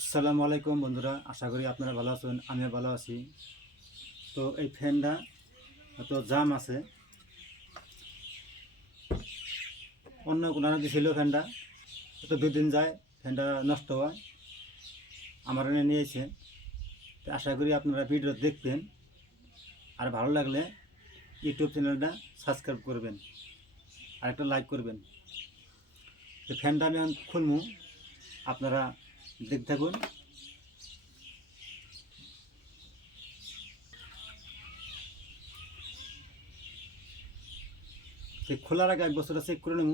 আসসালামু আলাইকুম বন্ধুরা, আশা করি আপনারা ভালো আছেন। আমিও ভালো আছি। তো এই ফ্যানটা তো জাম আছে, অন্য কোনো দিয়েছিল ফ্যানটা, তো 2 দিন যায় ফ্যানটা নষ্ট হয়, আমার এনে নিয়েছে। তো আশা করি আপনারা ভিডিও দেখবেন, আর ভালো লাগলে ইউটিউব চ্যানেলটা সাবস্ক্রাইব করবেন আর একটা লাইক করবেন। তো ফ্যানটা আমি এখন খুলবো, আপনারা দেখতে থাকুন। সে খোলার আগে এক বছরটা চেক করে নেব।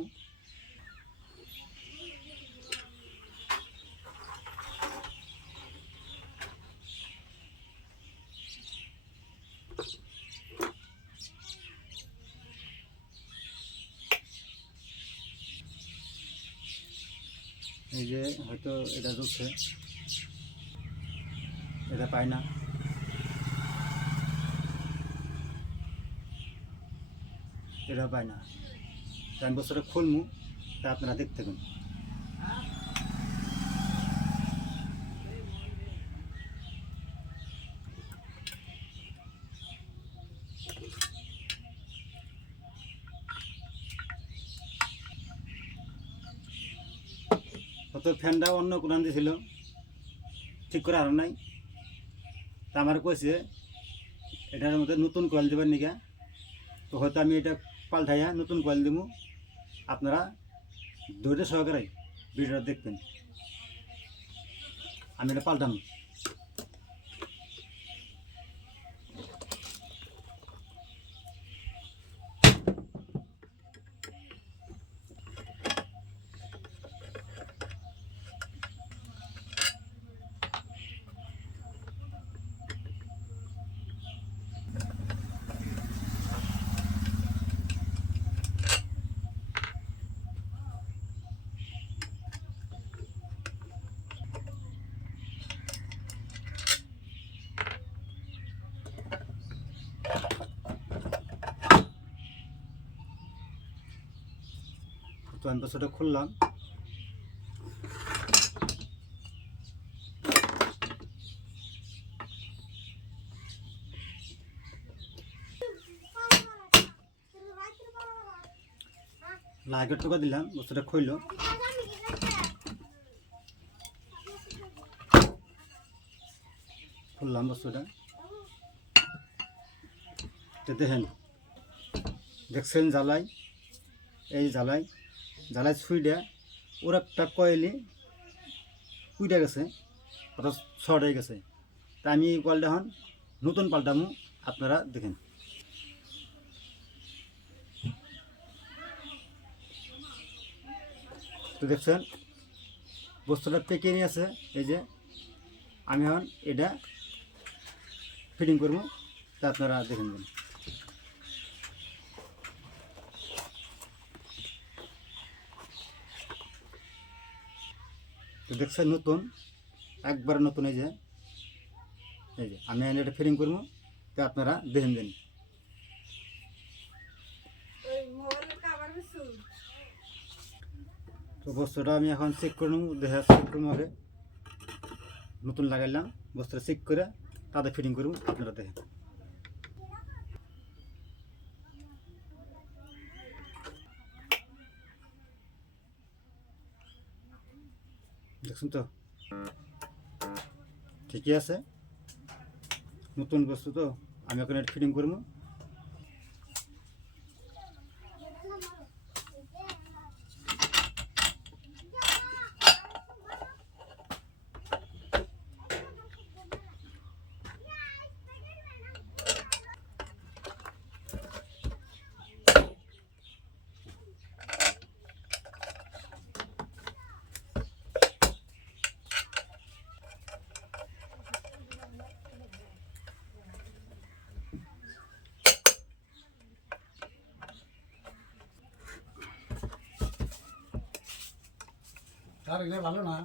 এই যে হয়তো এটা জ্বলছে, এটা পায় না, এটা পায় না। আমি বছরে খুলবো, তা আপনারা দেখতে থাকুন। হয়তো ফ্যানটা অন্য কোনো দিয়েছিল, ঠিক করে আরও নাই। তা আমার কইছে এটার মধ্যে নতুন কয়েল দেবার নিকা, তো হয়তো আমি এটা পাল্টাইয়া নতুন কয়েল দেবো। আপনারা ধৈর্য সহকারে ভিডিওটা দেখবেন, আমি এটা পাল্টাবো। তো আমি বছরটা খুললাম, লাইকের টোকা দিলাম, বছরটা খুললো। খুললাম বছরটা, তো দেখেন, দেখছেন জ্বালাই, এই জ্বালাই জ্বালাই ছুঁইটা ওর একটা কয়েলি উইটা গেছে, অর্থাৎ শর্ট হয়ে গেছে। তা আমি এই কয়েলটা এখন নতুন পাল্টামো, আপনারা দেখেন। তো দেখছেন বস্তুটা পেকে নিয়ে আছে, এই যে আমি এখন এটা ফিটিং করবো, তা আপনারা দেখেন। তো দেখছেন নতুন, একবার নতুন, এই যে আমি এখন এটা ফিটিং করবো, তা আপনারা দেখেন দেন। তো বস্তুটা আমি এখন চেক করে নেবো, দেখা চেক করবো আগে, নতুন লাগাইলাম, বস্তুটা চেক করে তাদের ফিটিং করবো, আপনারা দেখেন। দেখছেন তো ঠিকই আছে, নতুন বস্তু তো। আমি এখন এটা ফিটিং করবো। তার এগুলো ভালো না,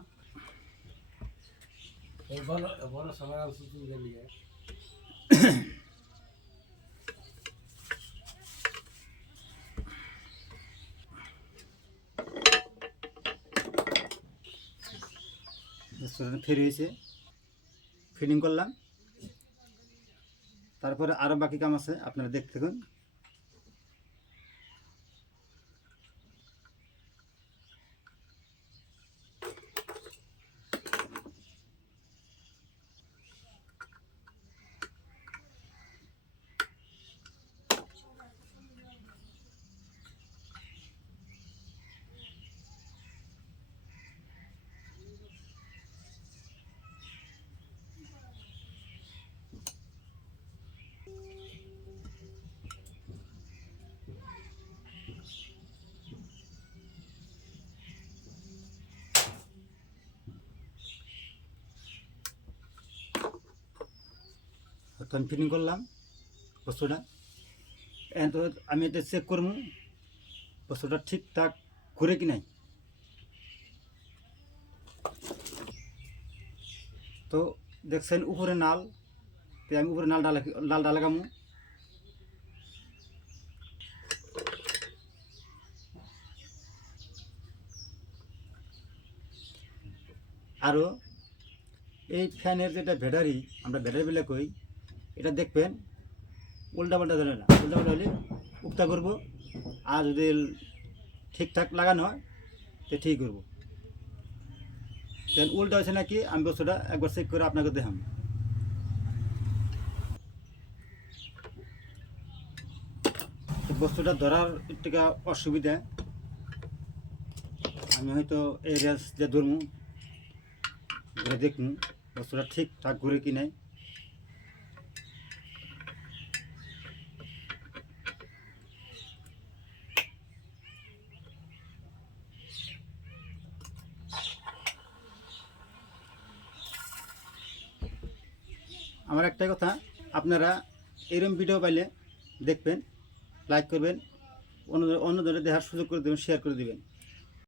বড় বড় সবাই আছে তুমি গেলি বস্তুটা ফ্রি হয়েছে, ফিটিং করলাম। তারপরে আরও বাকি কাম আছে, আপনারা দেখতে থাকুন। তখন ফিটিং করলাম বস্তুটা। এখন তো আমি এটা চেক করবো বস্তুটা ঠিকঠাক করে কি নাই। তো দেখছেন উপরে নাল, তো আমি উপরে নালটা লাগামু। আরও এই ফ্যানের যেটা ব্যাটারি, আমরা ব্যাটারি বেলা কই, এটা দেখবেন উল্টা পাল্টা ধরে না, উল্টা পাল্টা হলে উক্তা করবো। আর যদি ঠিকঠাক লাগানো হয় তো ঠিক করবো। দেন উল্টা হয়েছে নাকি আমি বস্তুটা একবার চেক করে আপনাকে দেখাম। বস্তুটা ধরার একটু অসুবিধা, আমি হয়তো এই রেঞ্জ দিয়ে ধরবো, ধরে দেখবো বস্তুটা ঠিকঠাক ঘুরে কি নাই। আমার একটাই কথা, আপনারা এরকম ভিডিও পাইলে দেখবেন, লাইক করবেন, অন্যদের দেখার সুযোগ করে দেবেন, শেয়ার করে দেবেন।